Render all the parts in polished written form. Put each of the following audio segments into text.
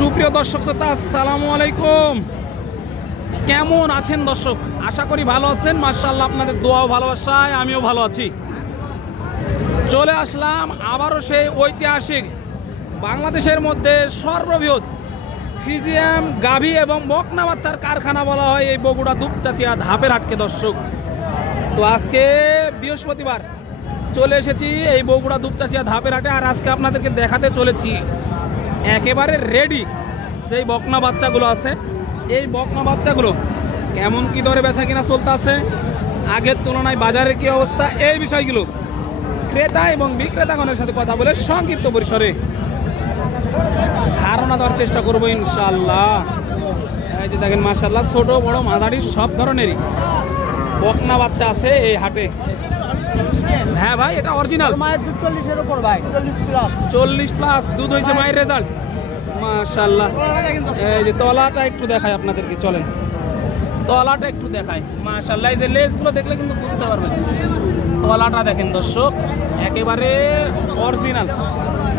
সুপ্রিয় দর্শক শ্রোতা, আসসালামু আলাইকুম। কেমন আছেন দর্শক? আশা করি ভালো আছেন। মাশাআল্লাহ, আপনাদের দোয়া ও ভালোবাসায় আমিও ভালো আছি। চলে আসলাম আবারও সেই ঐতিহাসিক বাংলাদেশের মধ্যে সর্ববৃহৎ ফ্রিজিয়াম গাভী এবং বকনা বাচ্চার কারখানা বলা হয় এই বগুড়া দুপচাচিয়া ধাপের হাটকে দর্শক। তো আজকে বৃহস্পতিবার চলে এসেছি এই বগুড়া দুপচাচিয়া ধাপের হাটে, আর আজকে আপনাদেরকে দেখাতে চলেছি একেবারে রেডি সেই বকনা বাচ্চাগুলো আছে। এই বকনা বাচ্চাগুলো কেমন কি দরে বেচা কিনা চলতে আছে, আগের তুলনায় বাজারের কি অবস্থা, এই বিষয়গুলো ক্রেতা এবং বিক্রেতাগণের সাথে কথা বলে সংক্ষিপ্ত পরিসরে ধারণা দেওয়ার চেষ্টা করবো ইনশাল্লাহ। এই যে দেখেন মাশাআল্লাহ, ছোট বড় মাঝারি সব ধরনেরই বকনা বাচ্চা আছে এই হাটে। হ্যাঁ ভাই, এটা অরিজিনাল মায়ের দুধ 40-এর উপর ভাই, 40+ দুধ হয়েছে মায়ের রেজাল্ট। মাশাআল্লাহ, এই যে তলাটা একটু দেখায় আপনাদেরকে, চলেন তলাটা একটু দেখায়। মাশাআল্লাহ, এই যে লেজগুলো দেখলে কিন্তু বুঝতে পারবেন। তলাটা দেখেন দর্শক, একেবারে অরিজিনাল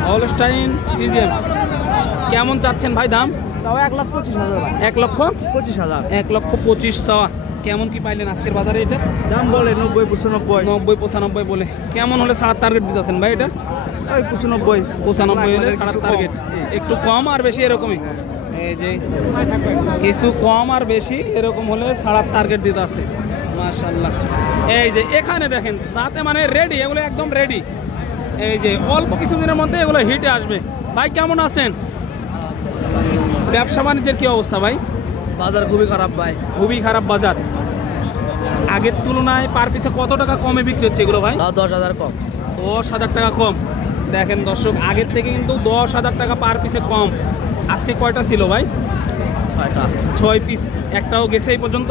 হলস্টাইন ফ্রিজিয়াম। কেমন চাচ্ছেন ভাই দাম? 1,25,000 ভাই। 1,25,000 1,25,000 চাওয়া। কেমন কি পাইলেন আজকের বাজারে? এটা দাম বলে 90-95 বলে। কেমন হলে ছাড়ার টার্গেট দিতেছেন ভাই? এটা 95 হলে ছাড়ার টার্গেট, একটু কম আর বেশি এরকমই। এই যে কিছু কম আর বেশি এরকম হলে ছাড়ার টার্গেট দিতে আছে। মাশাআল্লাহ, এই যে এখানে দেখেন যাতে মানে রেডি, এগুলো একদম রেডি। এই যে অল্প কিছুদিনের মধ্যে এগুলো হিটে আসবে। ভাই কেমন আছেন? ব্যবসা বাণিজ্যের কি অবস্থা ভাই? বাজার খুবই খারাপ ভাই, খুবই খারাপ বাজার। আগের তুলনায় পার পিছে কত টাকা কমে বিক্রি হচ্ছে এগুলো ভাই? 10,000 কম। 10,000 টাকা কম। দেখেন দর্শক, আগের থেকে কিন্তু 10,000 টাকা পার পিছে কম। আজকে কয়টা ছিল ভাই? 6টা। 6 পিস। একটাও গেছে এই পর্যন্ত?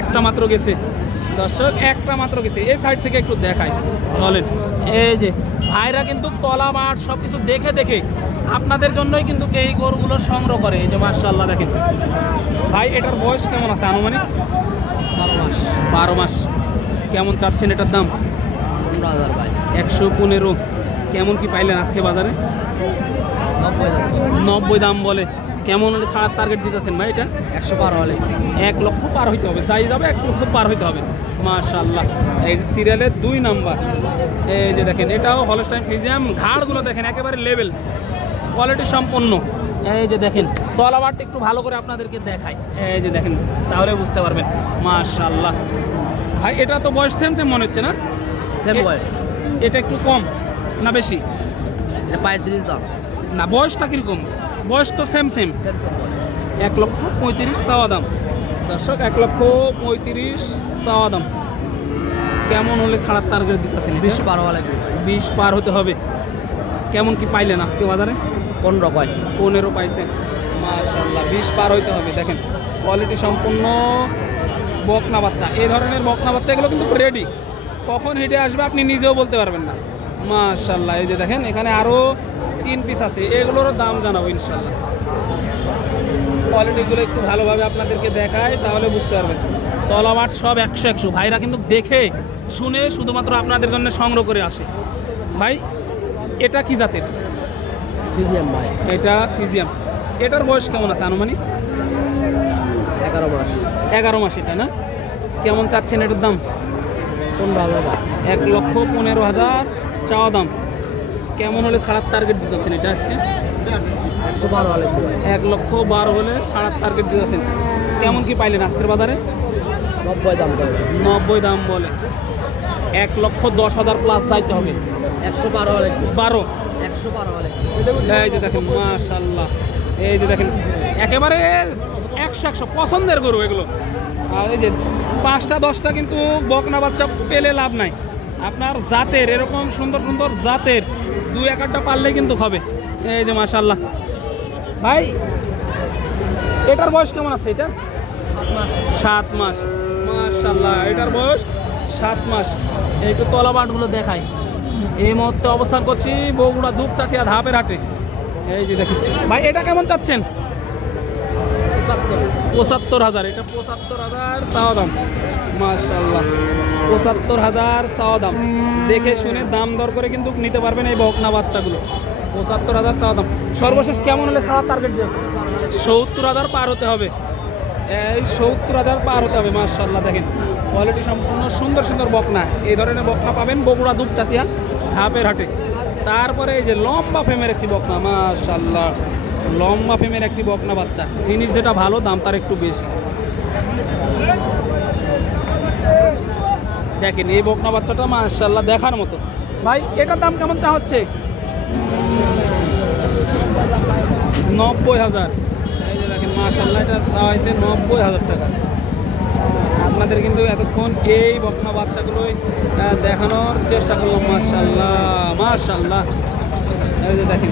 একটা মাত্র গেছে দর্শক, একটা মাত্র গেছে। এই সাইড থেকে একটু দেখাই, চলেন। এই যে ভাইরা কিন্তু তলা মাঠ সব কিছু দেখে দেখে আপনাদের জন্যই কিন্তু এই গরুগুলো সংগ্রহ করে। এই যে মাশাআল্লাহ দেখেন ভাই, এটার বয়স কেমন আছে আনুমানিক? 12 মাস। কেমন চাচ্ছেন এটার দাম? 15,000 ভাই। 115। কেমন কি পাইলেন আজকে বাজারে? 90 দাম বলে। কেমন হলে ছাড়ার টার্গেট দিতেছেন ভাই? এটা 112 হলে 1 লক্ষ পার হইতে হবে, চাই যাবে 1 লক্ষ পার হইতে হবে। মাশাআল্লাহ, এই যে সিরিয়ালের 2 নাম্বার। এই যে দেখেন এটাও হলস্টাইন ফ্রিজিয়াম। ঘাড়গুলো দেখেন একেবারে লেভেল, কোয়ালিটি সম্পন্ন। এই যে দেখেন তলাবারটা একটু ভালো করে আপনাদেরকে দেখাই। এই যে দেখেন, তাহলে বুঝতে পারবেন। মাশাআল্লাহ ভাই, এটা তো বয়স সেম মনে হচ্ছে না? সেম বয়স। এটা একটু কম না বেশি? এটা 35 দাম না, বয়সটা কিরকম? বয়স তো সেম। 1,35,000 চাওয়া দাম দর্শক, 1,35,000 চাওয়া দাম। কেমন হলে ছাড়ার টার্গেট দিতেছেন? 20 পার হতে হবে। কেমন কি পাইলেন আজকে বাজারে? 15 পাইছেন। মাশাআল্লাহ, 20 পার হইতে হবে। দেখেন কোয়ালিটি সম্পন্ন বকনা বাচ্চা। এই ধরনের বকনা বাচ্চা এগুলো কিন্তু রেডি, কখন হেঁটে আসবে আপনি নিজেও বলতে পারবেন না। মাশাআল্লাহ, এই যে দেখেন এখানে আরও 3 পিস আছে, এগুলোরও দাম জানাবো ইনশাল্লাহ। কোয়ালিটিগুলো একটু ভালোভাবে আপনাদেরকে দেখায়, তাহলে বুঝতে পারবেন। তলামাট সব 100 ভাইরা কিন্তু দেখে শুনে শুধুমাত্র আপনাদের জন্য সংগ্রহ করে আসে। ভাই এটা কি জাতের? ফ্রিজিয়াম ভাই। এটা ফ্রিজিয়াম। এটার বয়স কেমন আছে আনুমানিক? 11 মাস। 11 মাস এটা না? কেমন চাচ্ছেন এটার দাম? 15,000 ভাই। 1,15,000 চাওয়া দাম। কেমন হলে ছাড়ার টার্গেট দিতেছেন এটা আজকে? 112 হলে 1,12,000 হলে ছাড়ার টার্গেট দিতেছেন। কেমন কি পাইলেন আজকের বাজারে? 90 দাম করে। 90 দাম বলে। 1,10,000 প্লাস যাইতে হবে। 112 হলে 12। 112 হলে। এই যে দেখেন মাশাআল্লাহ, এই যে দেখেন একেবারে 100 পছন্দের গরু এগুলো। আর এই যে 5টা 10টা কিন্তু বকনা বাচ্চা পেলে লাভ নাই। আপনার জাতের এরকম সুন্দর সুন্দর জাতের 2-1টা পারলেই কিন্তু হবে। এই যে মাশাআল্লাহ ভাই, এটার বয়স কেমন আছে? এটা 7 মাস। মাশাআল্লাহ, এটার বয়স 7 মাস। একটু তলাবাটগুলো দেখাই। এই মুহূর্তে অবস্থান করছি বগুড়া দুপচাচিয়া ধাপের হাটে। এই যে দেখেন ভাই, এটা কেমন চাচ্ছেন? 75,000। এটা 75,000 চাওয়া দাম। মাশাআল্লাহ, 75,000 চাওয়া দাম। দেখে শুনে দাম দর করে কিন্তু নিতে পারবেন এই বকনা বাচ্চাগুলো। ৭৫,০০০ চাওয়া দাম। সর্বশেষ কেমন হলে ছাড়ার টার্গেট দিয়েছে? ৭০,০০০ পার হতে হবে। এই ৭০,০০০ পার হতে হবে। মাশাআল্লাহ দেখেন কোয়ালিটি সম্পূর্ণ সুন্দর সুন্দর বকনা। এই ধরনের বকনা পাবেন বগুড়া দুপচাচিয়া ধাপের হাটে। তারপরে এই যে লম্বা ফেমের একটি বকনা, মাশাআল্লাহ লম্বা ফেমের একটি বকনা বাচ্চা। জিনিস যেটা ভালো দাম তার একটু বেশি। দেখেন এই বকনা বাচ্চাটা মাশাআল্লাহ দেখার মতো। ভাই এটার দাম কেমন চা হচ্ছে? ৯০,০০০। এই যে দেখেন মাশাআল্লাহ এটা দেওয়া হয়েছে ৯০,০০০ টাকা। আপনাদের কিন্তু এতক্ষণ এই বকনা বাচ্চাগুলোই দেখানোর চেষ্টা করলাম। মাশাআল্লাহ মাশাআল্লাহ। এই যে দেখেন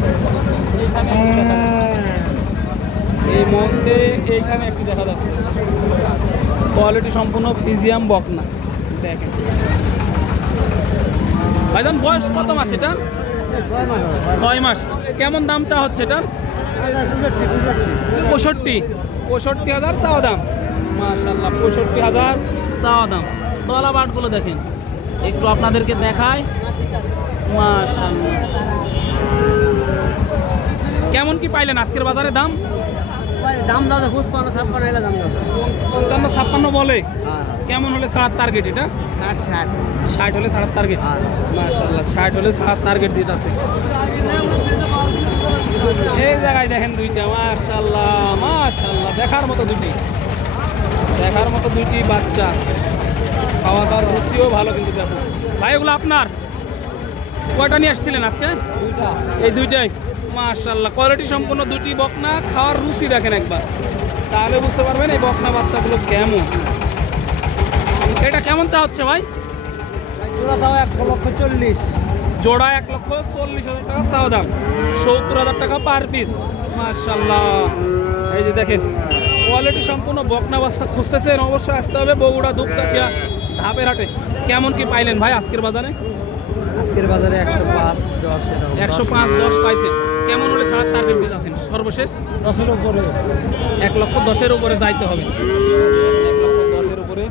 এই মধ্যে এইখানে একটু দেখা যাচ্ছে কোয়ালিটি সম্পূর্ণ ফিজিয়াম বকনা। দেখেন ভাইজান বয়স কত মাস এটা? 6 মাস। কেমন দাম চা হচ্ছে এটার? 65,০০০ চাওয়া দাম। মাশাআল্লাহ 65,০০০ চাওয়া দাম। তলা বাটগুলো দেখেন একটু আপনাদেরকে দেখায়। মাশাআল্লাহ কেমন কি পাইলেন আজকের বাজারে দাম? দাম দাদা 55-56 এলা দাম দাদা। 55-56 বলে। কেমন হলে ছাড়ার টার্গেট এটা? 60 হলে ছাড়ার টার্গেট। মাশাআল্লাহ 60 হলে ছাড়ার টার্গেট দিতে আছে। এই জায়গায় দেখেন দুইটা মাশাআল্লাহ মাশাআল্লাহ দেখার মতো দুটি, দেখার মতো দুইটি বাচ্চা। খাওয়া দাওয়ার রুচিও ভালো কিন্তু দেখো ভাই। এগুলো আপনার কয়টা নিয়ে আসছিলেন আজকে? দুইটা। এই দুইটাই মাশাআল্লাহ কোয়ালিটি সম্পূর্ণ দুটি বকনা। খাওয়ার রুচি দেখেন একবার, তাহলে বুঝতে পারবেন এই বকনা বাচ্চাগুলো কেমন। এটা কেমন চা হচ্ছে ভাই? জোড়া চাও 1,40,000। জোড়া 1,40,000 টাকা চাওয়া দাম। ৭০,০০০ টাকা পার পিস। মাশাআল্লাহ এই যে দেখেন কোয়ালিটি সম্পূর্ণ বকনা বাচ্চা খুঁজতেছেন অবশ্যই আসতে হবে বগুড়া দুপচাচিয়া ধাপের হাটে। কেমন কি পাইলেন ভাই আজকের বাজারে? আজকের বাজারে 105-10 105-10 পাইছেন। কেমন হলে ছাড়ার টার্গেট দিয়ে আছেন? সর্বশেষ 10-এর উপরে। 1,10,000-এর উপরে যাইতে হবে। 1,10,000-এর উপরে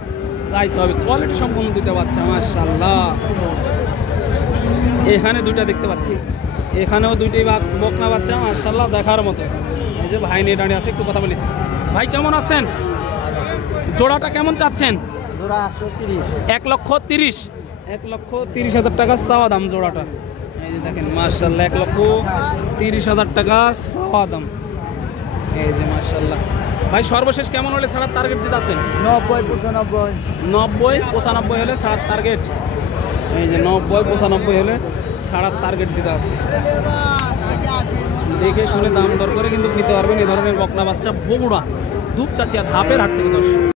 যাইতে হবে। কোয়ালিটি সম্পূর্ণ দুইটা বাচ্চা মাশাআল্লাহ। এখানে দুইটা দেখতে পাচ্ছি, এখানেও দুইটি বকনা বাচ্চা মাশাআল্লাহ দেখার মতো। এই যে ভাই নিয়ে দাঁড়িয়ে আছে, একটু কথা বলি। ভাই কেমন আছেন? জোড়াটা কেমন চাচ্ছেন? জোড়া 130। 1,30,000 টাকা চাওয়া দাম জোড়াটা। এই যে দেখেন মাশাআল্লাহ 1,30,000 টাকা চাওয়া দাম। এই যে মাশাআল্লাহ ভাই সর্বশেষ কেমন হলে ছাড়ার টার্গেট দিতে আছেন? 90-95 হলে ছাড়ার টার্গেট। এই যে 90-95 হলে ছাড়ার টার্গেট দিতে আছে। দেখে শুনে দাম দর করে কিন্তু নিতে পারবেন এই ধরনের বকনা বাচ্চা বগুড়া দুপচাচিয়া ধাপের হাট থেকে। দর্শক